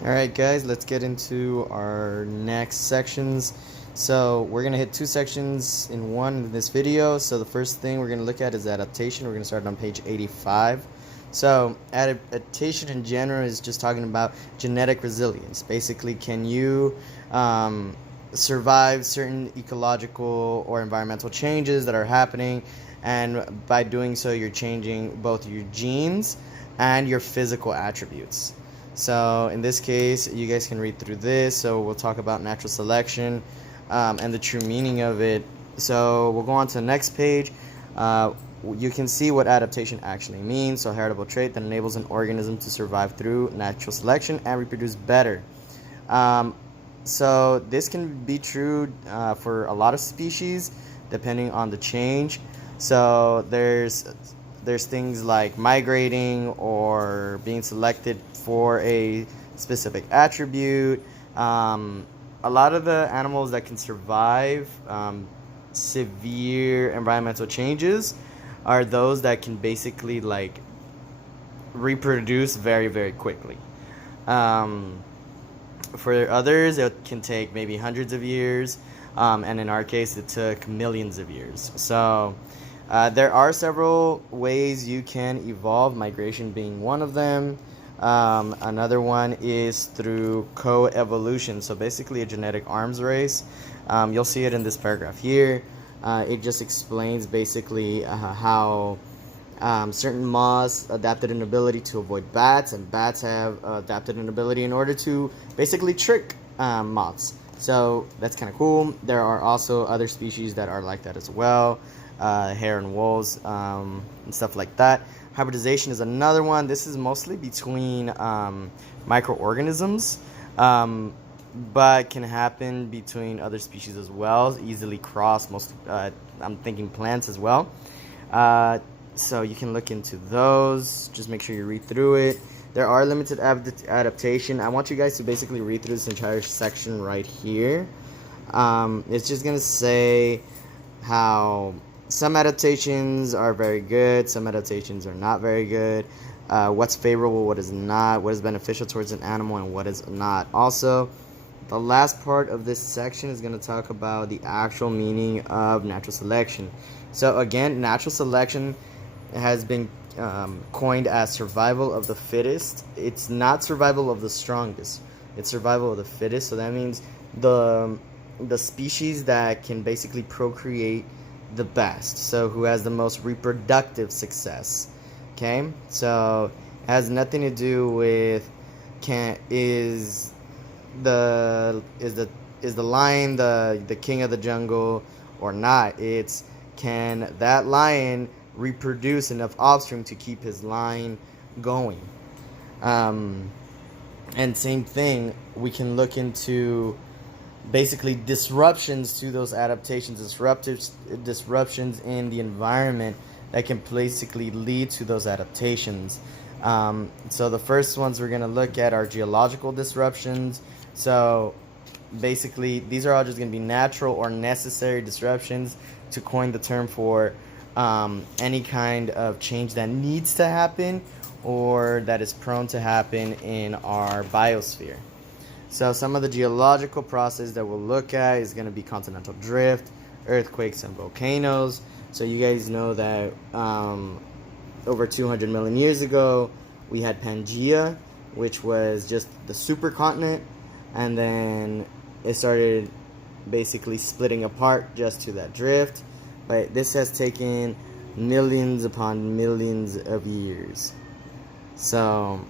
Alright guys, let's get into our next sections. So we're going to hit two sections in one in this video. So the first thing we're going to look at is adaptation. We're going to start on page 85. So adaptation in general is just talking about genetic resilience. Basically, can you survive certain ecological or environmental changes that are happening, and by doing so you're changing both your genes and your physical attributes. So in this case, you guys can read through this. So we'll talk about natural selection and the true meaning of it. So we'll go on to the next page. You can see what adaptation actually means. So, a heritable trait that enables an organism to survive through natural selection and reproduce better. So this can be true for a lot of species depending on the change. So there's things like migrating or being selected for a specific attribute. A lot of the animals that can survive severe environmental changes are those that can basically like reproduce very, very quickly. For others, it can take maybe hundreds of years, and in our case, it took millions of years. So there are several ways you can evolve, migration being one of them. Another one is through co-evolution, so basically a genetic arms race. You'll see it in this paragraph here. It just explains basically how certain moths adapted an ability to avoid bats, and bats have adapted an ability in order to basically trick moths. So that's kind of cool. There are also other species that are like that as well, hare and wolves and stuff like that. Hybridization is another one. This is mostly between microorganisms, but can happen between other species as well. Easily cross most. I'm thinking plants as well. So you can look into those. Just make sure you read through it. There are limited adaptation. I want you guys to basically read through this entire section right here. It's just going to say how some adaptations are very good, some adaptations are not very good, what's favorable, what is not, what is beneficial towards an animal, and what is not. Also, the last part of this section is going to talk about the actual meaning of natural selection. So again, natural selection has been coined as survival of the fittest. It's not survival of the strongest. It's survival of the fittest. So that means the species that can basically procreate the best. So who has the most reproductive success. Okay? So it has nothing to do with is the lion the king of the jungle or not. It's, can that lion reproduce enough offspring to keep his line going? And same thing, we can look into basically disruptions to those adaptations, disruptions in the environment that can basically lead to those adaptations. So the first ones we're going to look at are geological disruptions. So basically these are all just going to be natural or necessary disruptions, to coin the term for any kind of change that needs to happen or that is prone to happen in our biosphere. So some of the geological process that we'll look at is going to be continental drift, earthquakes, and volcanoes. So you guys know that over 200 million years ago, we had Pangea, which was just the supercontinent, and then it started basically splitting apart just to that drift. But this has taken millions upon millions of years. So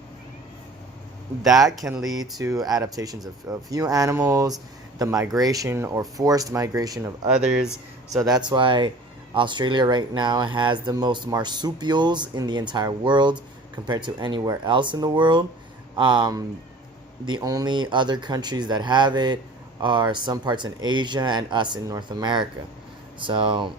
that can lead to adaptations of a few animals, the migration or forced migration of others. So that's why Australia right now has the most marsupials in the entire world compared to anywhere else in the world. The only other countries that have it are some parts in Asia and us in North America. So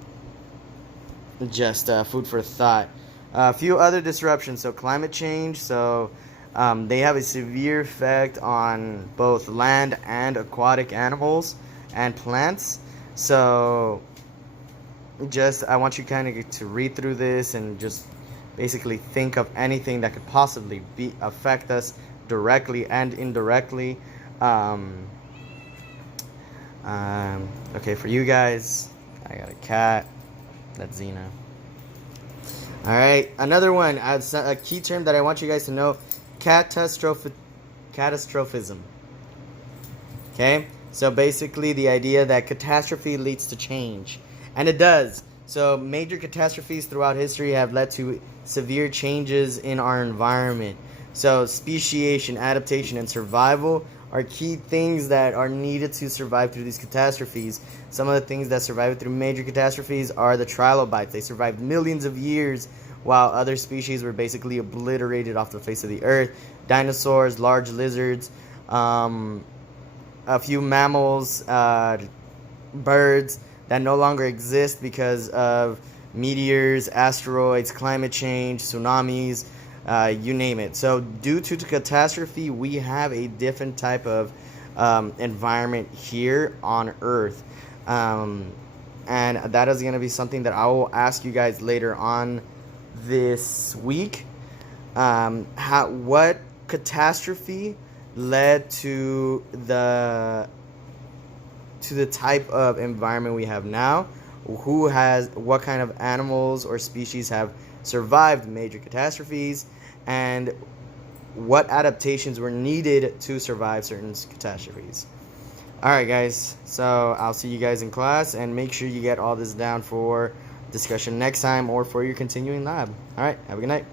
just food for thought. A few other disruptions. So climate change. So they have a severe effect on both land and aquatic animals and plants. So just I want you kind of to read through this and just basically think of anything that could possibly affect us directly and indirectly. Okay, for you guys, I got a cat. That's Xena. All right, another one. A key term that I want you guys to know: catastrophism. Okay, so basically the idea that catastrophe leads to change, and it does. So major catastrophes throughout history have led to severe changes in our environment. So speciation, adaptation, and survival are key things that are needed to survive through these catastrophes. Some of the things that survived through major catastrophes are the trilobites. They survived millions of years while other species were basically obliterated off the face of the earth. Dinosaurs, large lizards, a few mammals, birds that no longer exist because of meteors, asteroids, climate change, tsunamis, you name it. So due to the catastrophe, we have a different type of environment here on Earth. And that is going to be something that I will ask you guys later on this week. What catastrophe led to the type of environment we have now? What kind of animals or species have survived major catastrophes, and what adaptations were needed to survive certain catastrophes? Alright guys, so I'll see you guys in class, and make sure you get all this down for discussion next time or for your continuing lab. Alright, have a good night.